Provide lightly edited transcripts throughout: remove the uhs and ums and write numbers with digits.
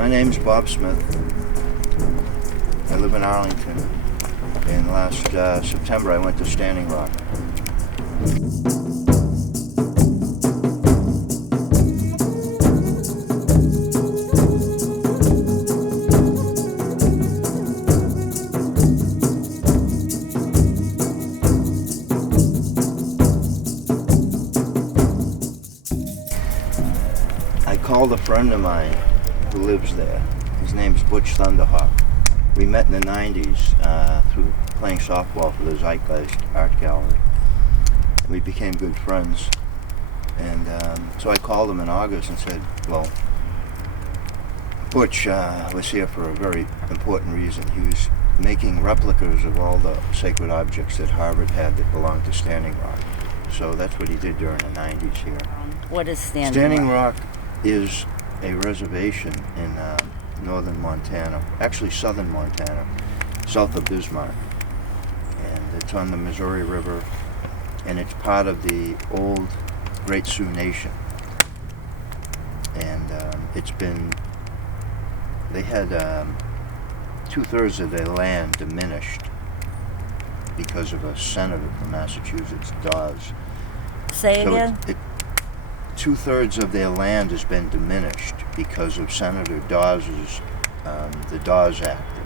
My name's Bob Smith. I live in Arlington. And last September I went to Standing Rock. I called a friend of mine who lives there. His name's Butch Thunderhawk. We met in the 90s through playing softball for the Zeitgeist Art Gallery. And we became good friends. And so I called him in August and said, well, Butch was here for a very important reason. He was making replicas of all the sacred objects that Harvard had that belonged to Standing Rock. So that's what he did during the 90s here. What is Standing Rock is a reservation in northern Montana, actually southern Montana, south of Bismarck. And it's on the Missouri River, and it's part of the old Great Sioux Nation. And they had 2/3 of their land diminished because of a senator from Massachusetts, Dawes. Say again? 2/3 of their land has been diminished because of Senator Dawes's, the Dawes Act,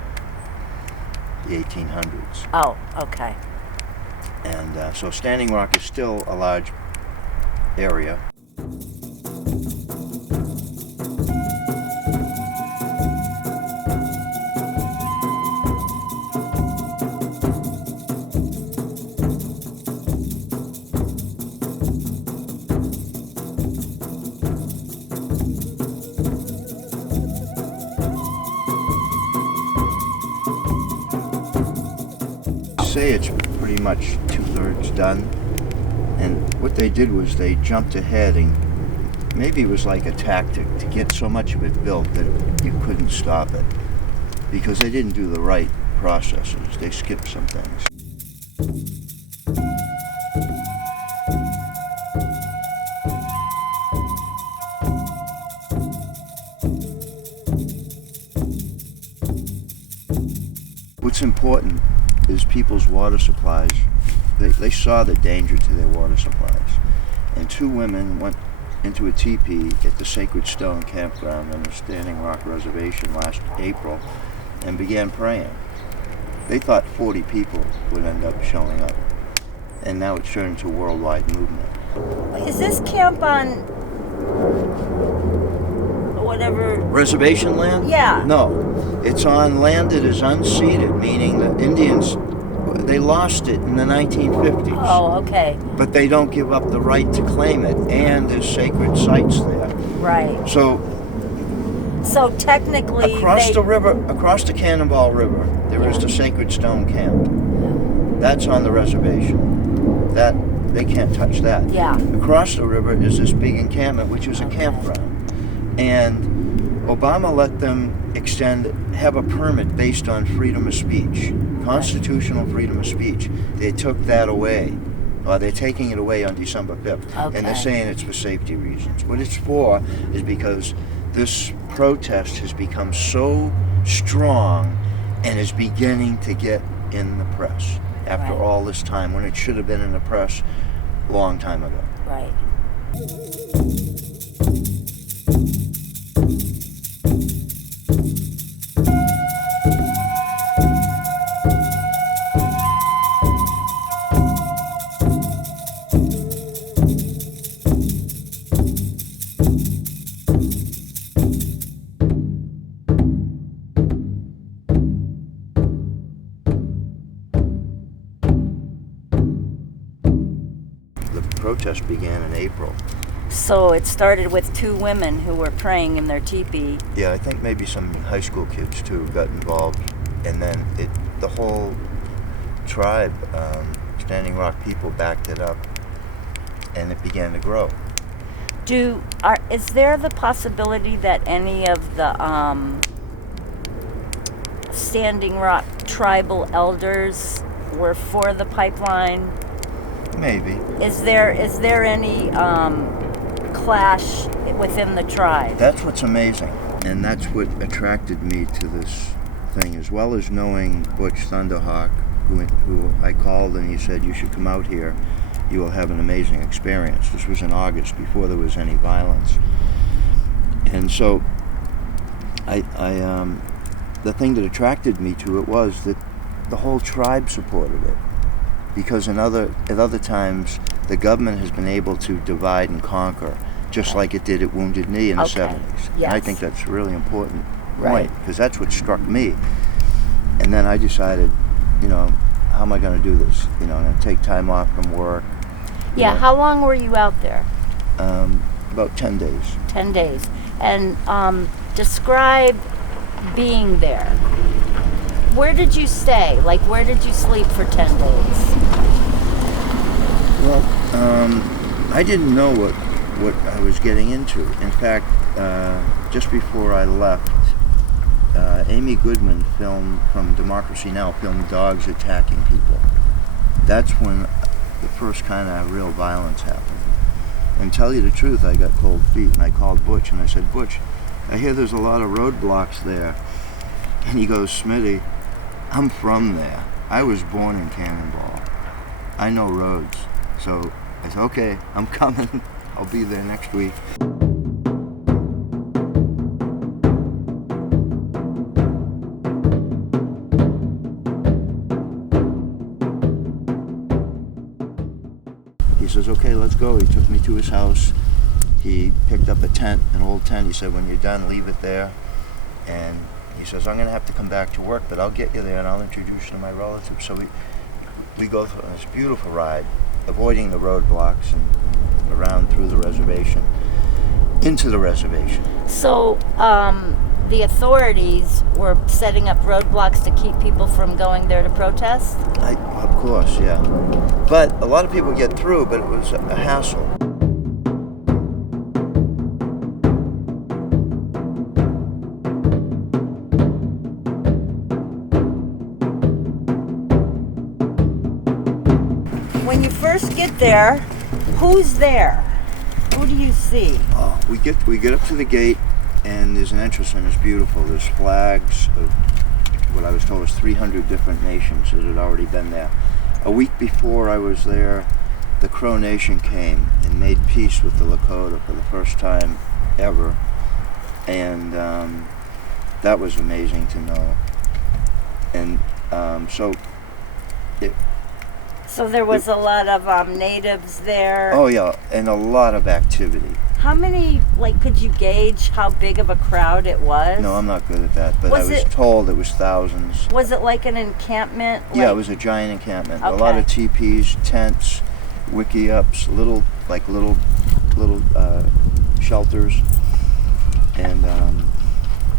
the 1800s. Oh, okay. And so Standing Rock is still a large area. Say it's pretty much 2/3 done, and what they did was they jumped ahead, and maybe it was like a tactic to get so much of it built that you couldn't stop it, because they didn't do the right processes. They skipped some things. What's important is people's water supplies. They saw the danger to their water supplies. And 2 women went into a teepee at the Sacred Stone campground on the Standing Rock Reservation last April and began praying. They thought 40 people would end up showing up. And now it's turned into a worldwide movement. Is this camp on whatever? Reservation land? Yeah. No. It's on land that is unceded, meaning the Indians, they lost it in the 1950s. Oh, okay. But they don't give up the right to claim it, and there's sacred sites there. Right. So technically, across the Cannonball River, there is the Sacred Stone Camp. That's on the reservation. That they can't touch that. Yeah. Across the river is this big encampment, which is a campground. And Obama let them have a permit based on freedom of speech, constitutional freedom of speech. They took that away. They're taking it away on December 5th. Okay. And they're saying it's for safety reasons. What it's for is because this protest has become so strong and is beginning to get in the press after all this time, when it should have been in the press a long time ago. Right. The protest began in April. So it started with 2 women who were praying in their teepee. Yeah, I think maybe some high school kids too got involved, and then the whole tribe, Standing Rock people, backed it up, and it began to grow. Is there the possibility that any of the Standing Rock tribal elders were for the pipeline? Maybe. Is there any clash within the tribe? That's what's amazing. And that's what attracted me to this thing, as well as knowing Butch Thunderhawk, who I called and he said, you should come out here. You will have an amazing experience. This was in August, before there was any violence. And so the thing that attracted me to it was that the whole tribe supported it. Because at other times, the government has been able to divide and conquer, just like it did at Wounded Knee in the 70s. Yes. And I think that's a really important point, because that's what struck me. And then I decided, how am I going to do this? I'm going to take time off from work. Yeah, how long were you out there? About 10 days. 10 days. And describe being there. Where did you stay? Like, where did you sleep for 10 days? Well, I didn't know what I was getting into. In fact, just before I left, Amy Goodman from Democracy Now! Filmed dogs attacking people. That's when the first kind of real violence happened. And tell you the truth, I got cold feet, and I called Butch and I said, Butch, I hear there's a lot of roadblocks there. And he goes, Smitty, I'm from there. I was born in Cannonball. I know roads. So I said, okay, I'm coming. I'll be there next week. He says, okay, let's go. He took me to his house. He picked up a tent, an old tent. He said, when you're done, leave it there. And he says, I'm going to have to come back to work, but I'll get you there and I'll introduce you to my relatives. So we go through this beautiful ride, avoiding the roadblocks and around through the reservation, into the reservation. So the authorities were setting up roadblocks to keep people from going there to protest? Of course, yeah. But a lot of people get through, but it was a hassle. When you first get there, who's there? Who do you see? Oh, we get up to the gate, and there's an entrance, and it's beautiful. There's flags of what I was told was 300 different nations that had already been there. A week before I was there, the Crow Nation came and made peace with the Lakota for the first time ever, and that was amazing to know. And So there was a lot of natives there. Oh yeah, and a lot of activity. How many, could you gauge how big of a crowd it was? No, I'm not good at that, but I was told it was thousands. Was it like an encampment? Yeah, it was a giant encampment. Okay. A lot of teepees, tents, wickiups, little shelters, and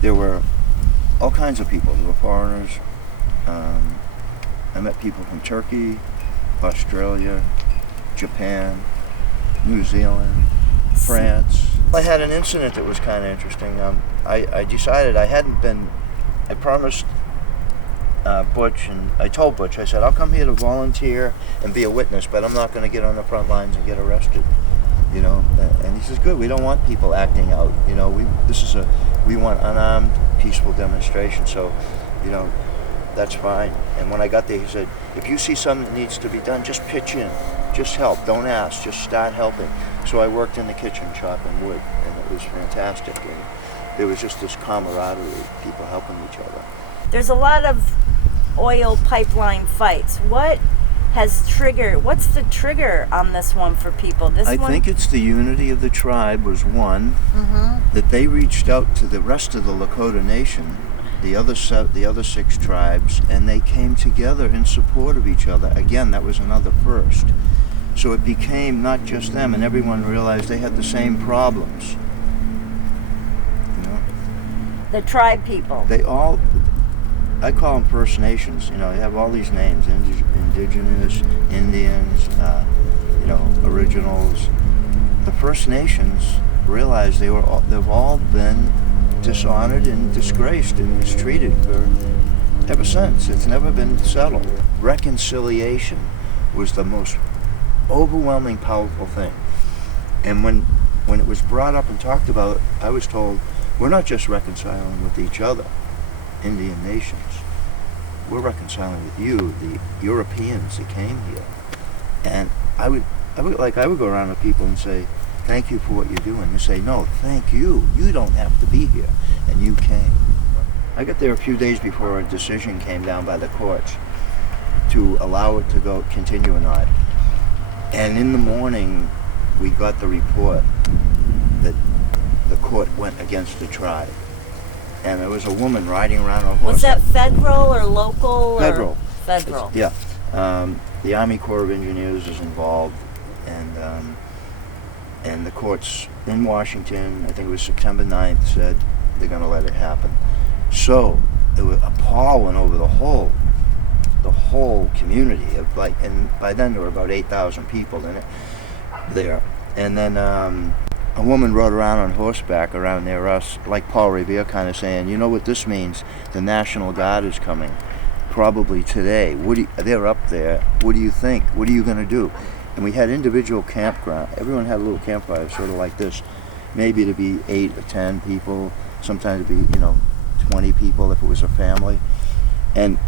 there were all kinds of people. There were foreigners. I met people from Turkey, Australia, Japan, New Zealand, France. I had an incident that was kind of interesting. I decided I promised Butch, and I told Butch, I said, I'll come here to volunteer and be a witness, but I'm not going to get on the front lines and get arrested. And he says, good, we don't want people acting out. We want unarmed, peaceful demonstration. So, that's fine. And when I got there, he said, if you see something that needs to be done, just pitch in. Just help. Don't ask. Just start helping. So I worked in the kitchen chopping wood, and it was fantastic. And there was just this camaraderie, people helping each other. There's a lot of oil pipeline fights. What's the trigger on this one for people? I think it's the unity of the tribe was one, that they reached out to the rest of the Lakota Nation, the other 6 tribes, and they came together in support of each other. Again, that was another first. So it became not just them, and everyone realized they had the same problems. The tribe people. I call them First Nations. They have all these names: indigenous, Indians, originals. The First Nations realized they've all been dishonored and disgraced and mistreated ever since. It's never been settled. Reconciliation was the most overwhelming, powerful thing. And when it was brought up and talked about, I was told, we're not just reconciling with each other, Indian nations. We're reconciling with you, the Europeans that came here. And I would go around to people and say, thank you for what you're doing. They say, no, thank you. You don't have to be here. And you came. I got there a few days before a decision came down by the courts to allow it to continue or not. And in the morning, we got the report that the court went against the tribe. And there was a woman riding around on a horse. Was that federal or local? Federal. Federal. Yeah. The Army Corps of Engineers is involved, and the courts in Washington, I think it was September 9th, said they're going to let it happen. So a pall went over the whole community of and by then there were about 8,000 people in it there. And then a woman rode around on horseback around near us, like Paul Revere, kind of saying, you know what this means? The National Guard is coming, probably today. They're up there. What do you think? What are you going to do? And we had individual campground. Everyone had a little campfire, sort of like this. Maybe to be 8 or 10 people. Sometimes it'd be 20 people if it was a family. And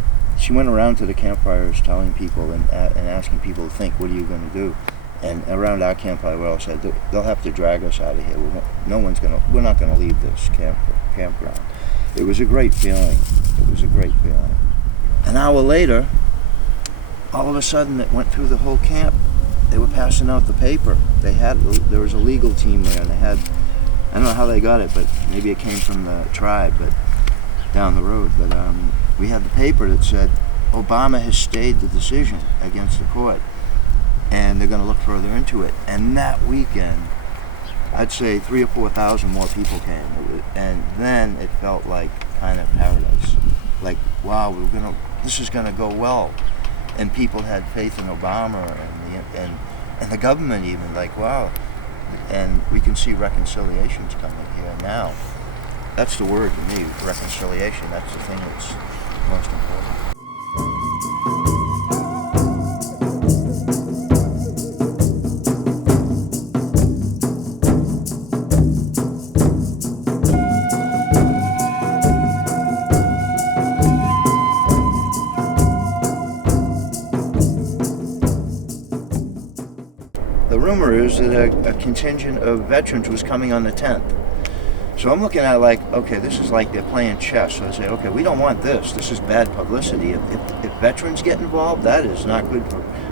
she went around to the campfires telling people and asking people to think, what are you going to do? And around our campfire, we all said, they'll have to drag us out of here. We're not going to leave this campground. It was a great feeling. It was a great feeling. An hour later, all of a sudden, it went through the whole camp. They were passing out the paper. There was a legal team there, and I don't know how they got it, but maybe it came from the tribe, but down the road. But we had the paper that said, Obama has stayed the decision against the court, and they're going to look further into it. And that weekend, I'd say 3,000 or 4,000 more people came, and then it felt like kind of paradise. Like, wow, this is going to go well. And people had faith in Obama and the government even, like, wow. And we can see reconciliations coming here now. That's the word to me, reconciliation. That's the thing that's most important. The rumor is that a contingent of veterans was coming on the 10th. So I'm looking at it like, okay, this is like they're playing chess. So I say, okay, we don't want this. This is bad publicity. If veterans get involved, that is not good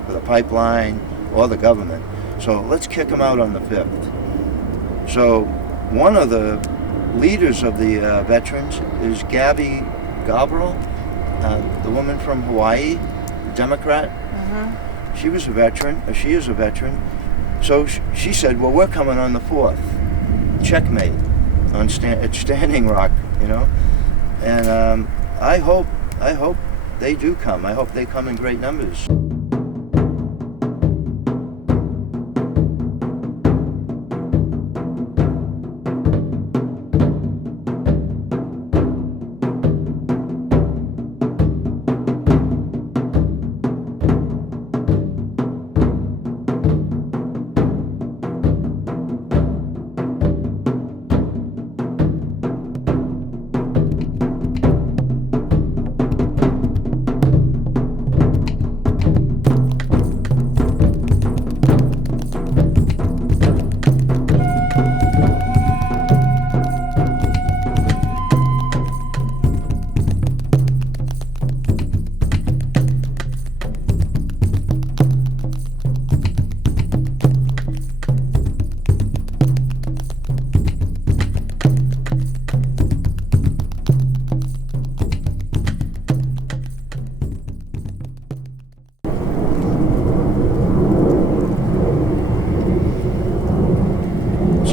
for the pipeline or the government. So let's kick them out on the 5th. So one of the leaders of the veterans is Gabby Gabriel, the woman from Hawaii, Democrat. Mm-hmm. She was a veteran, or she is a veteran. So she said, well, we're coming on the 4th. Checkmate on at Standing Rock, And I hope they do come. I hope they come in great numbers.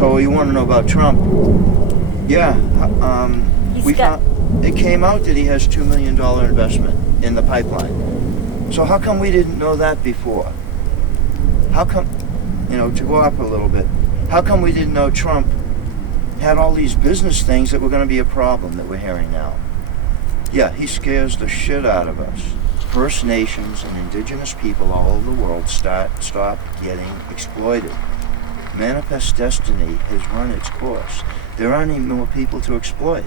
So you want to know about Trump? Yeah, it came out that he has $2 million investment in the pipeline. So how come we didn't know that before? How come, to go up a little bit, how come we didn't know Trump had all these business things that were going to be a problem that we're hearing now? Yeah, he scares the shit out of us. First Nations and indigenous people all over the world stop getting exploited. Manifest destiny has run its course. There aren't any more people to exploit.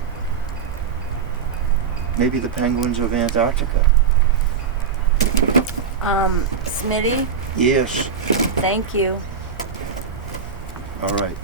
Maybe the penguins of Antarctica. Smitty, Yes. thank you. All right.